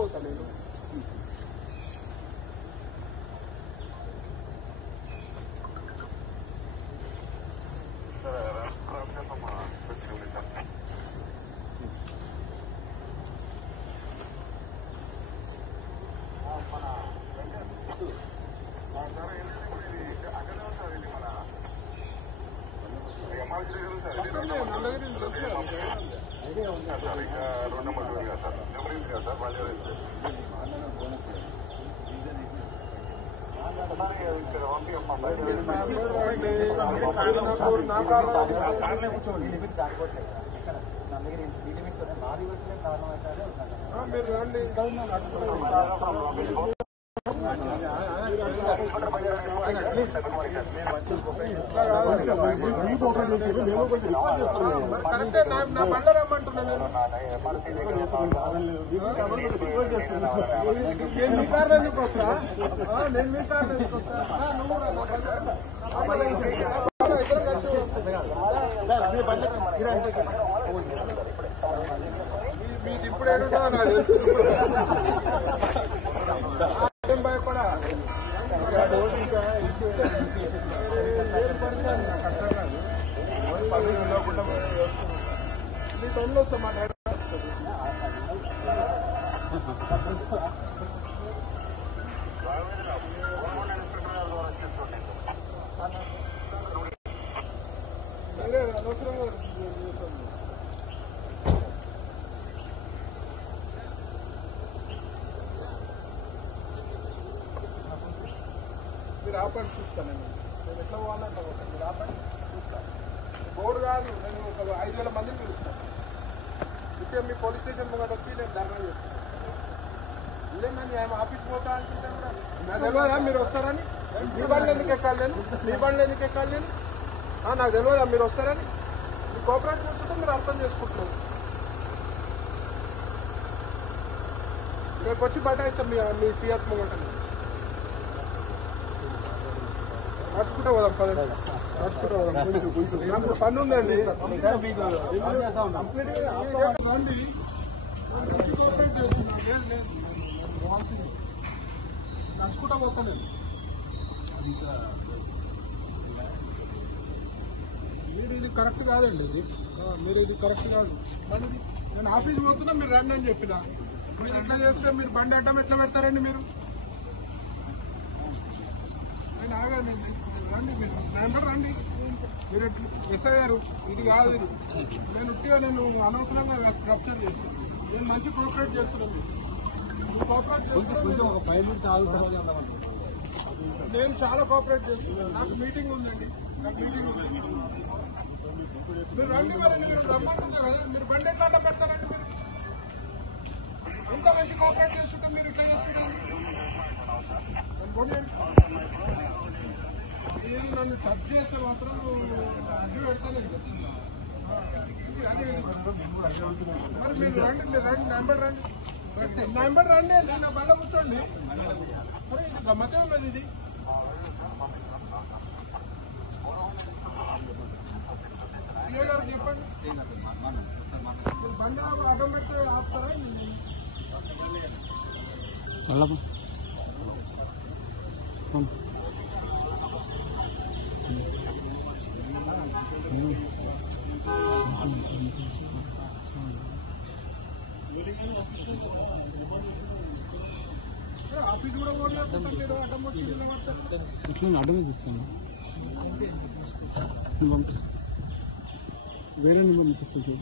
పోతా నేను. మీరు రండి. కరెక్టే, నా బండ రమ్మంటున్నా నేను. నేను మీ కార్లో ఎందుకు వస్తా? నేను మీ కార్లో ఎందుకు వస్తా? నువ్వు మీది ఇప్పుడు ఏడున్నా నాకు తెలుసు. ఏం భయపడా మీ టైంలో వస్తా మా డాడీ. మీరే అనవసరంగా మీరు ఆపండి, చూస్తాను నేను ఎట్లా పోవాలంటే మీరు ఆపండి చూస్తాను. బోర్డు కాదు, నేను ఒక 5,000 మందిని పిలుస్తాను. ఇస్తే మీ పోలీస్ స్టేషన్ ముంగట వచ్చి నేను ధర్నా చేస్తాను. ఇదేనా నేను ఆఫీస్ పోతా అనుకుంటే కూడా నాకు తెలియదా మీరు వస్తారని? మీ బండ్లు ఎందుకు ఎక్కాలి నేను? మీ బండ్లు ఎందుకు ఎక్కాలి నేను? నాకు తెలియదా మీరు వస్తారని? మీ కోఆపరేట్ చూస్తుంటే మీరు అర్థం చేసుకుంటున్నారు. రేపు వచ్చి బటాయిస్తాం మీ పిఎస్ ముంగట. నడుచుకుంటూ పోదాం, పదండి నడుచుకుంటూ పోదాం. నాకు పని ఉందండి. రండి, కోఆపరేట్ చేస్తున్నాను. నడుచుకుంటూ పోతాను నేను. మీరు ఇది కరెక్ట్ కాదండి. మీరు ఇది కరెక్ట్ కాదు. నేను ఆఫీస్ పోతున్నా, మీరు రండి అని చెప్పిన. మీరు ఇట్లా చేస్తే మీరు బండి అడ్డం ఎట్లా పెడతారండి? మీరు నేను ఆగానండి. రండి, మీరు నెంబర్ రండి. మీరు ఎస్ఐ గారు ఇది కాదు. ఇది నేను ఉట్టిగా నేను అనవసరంగా రప్చర్ చేస్తాను. నేను మంచి కోఆపరేట్ చేస్తున్నాను. నేను చాలా కోఆపరేట్ చేస్తున్నాను. నాకు మీటింగ్ ఉందండి. నాకు మీటింగ్ ఉంది. మీరు రండి. మరి మీరు రమ్మంటుంది కదా, మీరు బండి ఎట్లా అడ్డం పెడతారండి? మీరు ఎంత మంచి కోఆపరేట్ చేస్తుంటే మీరు ఇట్లా చేస్తుంటారు. నేను నన్ను టచ్ చేస్తే మాత్రం అడ్డు పెడతాను. మరి మీరు రండి, మీరు రండి, నెంబర్ రండి, నెంబర్ రండి. నేను బండ కూర్చోండి. మరి ఇది గమ్మతే ఉన్నది. ఇది ఏ గారు చెప్పండి, బండి అడ్డం పెడితే ఆపుతారా? ఆఫీస్ కూడా అడ్డమే తీస్తాను. పంపిస్తాను, వేరే నెంబర్ ఇచ్చేస్తాను.